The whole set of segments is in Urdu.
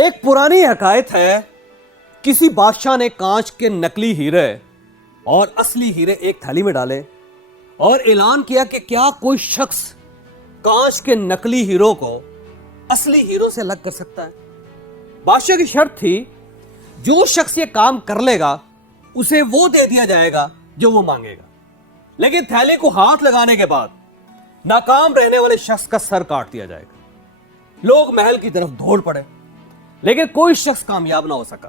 ایک پرانی حکایت ہے، کسی بادشاہ نے کانچ کے نکلی ہیرے اور اصلی ہیرے ایک تھیلی میں ڈالے اور اعلان کیا کہ کیا کوئی شخص کانچ کے نکلی ہیروں کو اصلی ہیروں سے الگ کر سکتا ہے۔ بادشاہ کی شرط تھی جو شخص یہ کام کر لے گا اسے وہ دے دیا جائے گا جو وہ مانگے گا، لیکن تھیلے کو ہاتھ لگانے کے بعد ناکام رہنے والے شخص کا سر کاٹ دیا جائے گا۔ لوگ محل کی طرف دوڑ پڑے لیکن کوئی شخص کامیاب نہ ہو سکا۔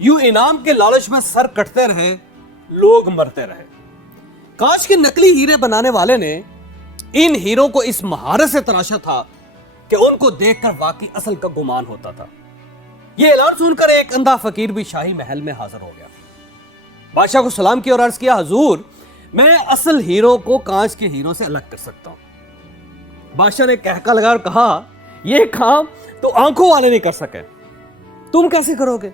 یوں انعام کے لالچ میں سر کٹتے رہے، لوگ مرتے رہے۔ کانچ کے نکلی ہیرے بنانے والے نے ان ہیروں کو اس مہارت سے تراشا تھا کہ ان کو دیکھ کر واقعی اصل کا گمان ہوتا تھا۔ یہ اعلان سن کر ایک اندھا فقیر بھی شاہی محل میں حاضر ہو گیا۔ بادشاہ کو سلام کیا اور عرض کیا، حضور میں اصل ہیروں کو کانچ کے ہیروں سے الگ کر سکتا ہوں۔ بادشاہ نے کہکا لگا اور کہا، یہ کام تو آنکھوں والے نہیں کر سکے، تم کیسے کرو گے؟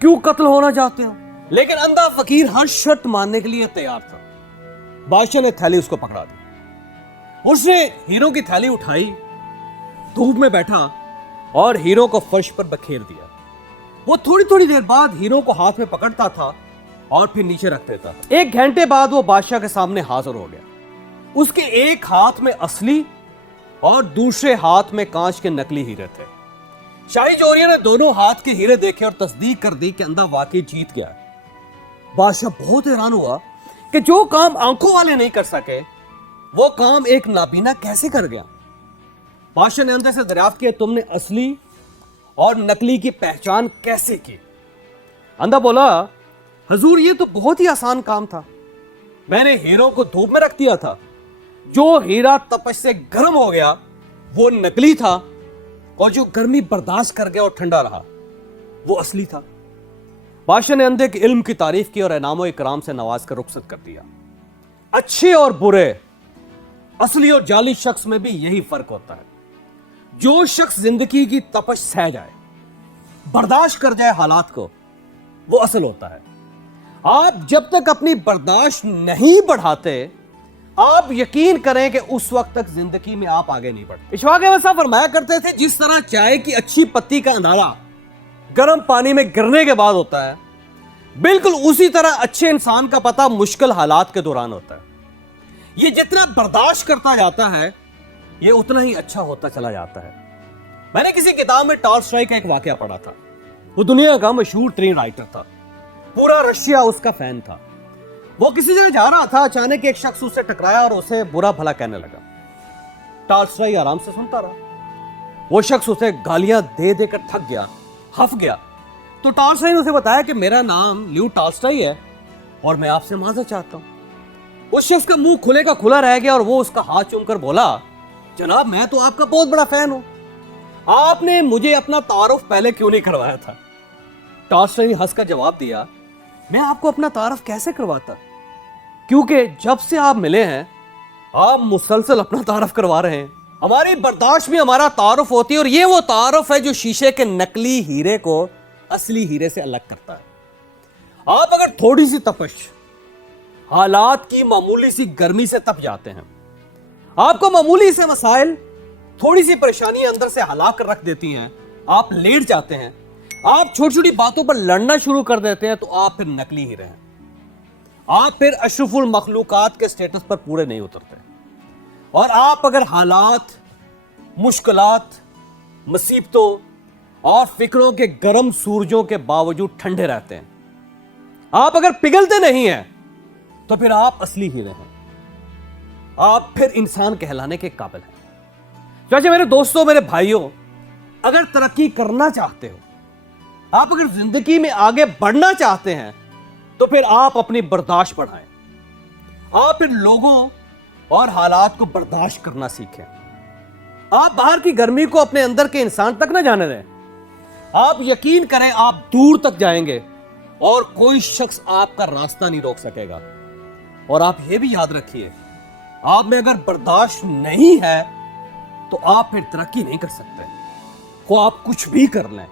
کیوں قتل ہونا چاہتے ہو؟ لیکن اندھا فقیر ہر شرط ماننے کے لیے تیار تھا۔ بادشاہ نے تھیلی اس کو پکڑا دی، اس نے ہیروں کی تھیلی اٹھائی، دھوپ میں بیٹھا اور ہیروں کو فرش پر بکھیر دیا۔ وہ تھوڑی تھوڑی دیر بعد ہیروں کو ہاتھ میں پکڑتا تھا اور پھر نیچے رکھ دیتا تھا۔ ایک گھنٹے بعد وہ بادشاہ کے سامنے حاضر ہو گیا۔ اس کے ایک ہاتھ میں اصلی اور دوسرے ہاتھ میں کانچ کے نکلی ہیرے تھے۔ شاہی جوریوں نے دونوں ہاتھ کے ہیرے دیکھے اور تصدیق کر دی کہ اندھا واقعی جیت گیا ہے۔ بادشاہ بہت حیران ہوا کہ جو کام آنکھوں والے نہیں کر سکے وہ کام ایک نابینا کیسے کر گیا۔ بادشاہ نے اندھے سے دریافت کیا، تم نے اصلی اور نکلی کی پہچان کیسے کی؟ اندھا بولا، حضور یہ تو بہت ہی آسان کام تھا، میں نے ہیروں کو دھوپ میں رکھ دیا تھا، جو ہیرا تپش سے گرم ہو گیا وہ نکلی تھا اور جو گرمی برداشت کر گیا اور ٹھنڈا رہا وہ اصلی تھا۔ بادشاہ نے اندھے کے علم کی تعریف کی اور انعام و اکرام سے نواز کر رخصت کر دیا۔ اچھے اور برے، اصلی اور جعلی شخص میں بھی یہی فرق ہوتا ہے۔ جو شخص زندگی کی تپش سہ جائے، برداشت کر جائے حالات کو، وہ اصل ہوتا ہے۔ آپ جب تک اپنی برداشت نہیں بڑھاتے، آپ یقین کریں کہ اس وقت تک زندگی میں آپ آگے نہیں بڑھتے۔ اشفاق احمد صاحب فرمایا کرتے تھے، جس طرح چائے کی اچھی پتی کا اندھارا گرم پانی میں گرنے کے بعد ہوتا ہے، بالکل اسی طرح اچھے انسان کا پتہ مشکل حالات کے دوران ہوتا ہے۔ یہ جتنا برداشت کرتا جاتا ہے یہ اتنا ہی اچھا ہوتا چلا جاتا ہے۔ میں نے کسی کتاب میں ٹالسٹائی کا ایک واقعہ پڑھا تھا۔ وہ دنیا کا مشہور ترین رائٹر تھا، پورا رشیا اس کا فین تھا۔ وہ کسی جگہ جا رہا تھا، اچانک ایک شخص اسے ٹکرایا اور اسے برا بھلا کہنے لگا۔ ٹالسٹائی آرام سے سنتا رہا۔ وہ شخص اسے گالیاں دے دے کر تھک گیا، ہف گیا۔ تو ٹالسٹائی نے اسے بتایا کہ میرا نام لیو ٹالسٹائی ہے اور میں آپ سے معذرت چاہتا ہوں۔ اس شخص کا منہ کھلے کا کھلا رہ گیا اور وہ اس کا ہاتھ چوم کر بولا، جناب میں تو آپ کا بہت بڑا فین ہوں، آپ نے مجھے اپنا تعارف پہلے کیوں نہیں کروایا تھا؟ ٹالسٹائی نے ہنس کر جواب دیا، میں آپ کو اپنا تعارف کیسے کرواتا، کیونکہ جب سے آپ ملے ہیں آپ مسلسل اپنا تعارف کروا رہے ہیں۔ ہماری برداشت بھی ہمارا تعارف ہوتی ہے، اور یہ وہ تعارف ہے جو شیشے کے نکلی ہیرے کو اصلی ہیرے سے الگ کرتا ہے۔ آپ اگر تھوڑی سی تپش، حالات کی معمولی سی گرمی سے تپ جاتے ہیں، آپ کو معمولی سے مسائل، تھوڑی سی پریشانی اندر سے ہلا کر رکھ دیتی ہیں، آپ لیٹ جاتے ہیں، آپ چھوٹی چھوٹی باتوں پر لڑنا شروع کر دیتے ہیں، تو آپ پھر نکلی ہیرے ہیں۔ آپ پھر اشرف المخلوقات کے سٹیٹس پر پورے نہیں اترتے۔ اور آپ اگر حالات، مشکلات، مصیبتوں اور فکروں کے گرم سورجوں کے باوجود ٹھنڈے رہتے ہیں، آپ اگر پگھلتے نہیں ہیں، تو پھر آپ اصلی ہیرے ہیں، آپ پھر انسان کہلانے کے قابل ہیں۔ چاچا میرے دوستوں، میرے بھائیوں، اگر ترقی کرنا چاہتے ہو، آپ اگر زندگی میں آگے بڑھنا چاہتے ہیں، تو پھر آپ اپنی برداشت بڑھائیں۔ آپ پھر لوگوں اور حالات کو برداشت کرنا سیکھیں۔ آپ باہر کی گرمی کو اپنے اندر کے انسان تک نہ جانے دیں۔ آپ یقین کریں آپ دور تک جائیں گے اور کوئی شخص آپ کا راستہ نہیں روک سکے گا۔ اور آپ یہ بھی یاد رکھیے، آپ میں اگر برداشت نہیں ہے تو آپ پھر ترقی نہیں کر سکتے، وہ آپ کچھ بھی کر لیں۔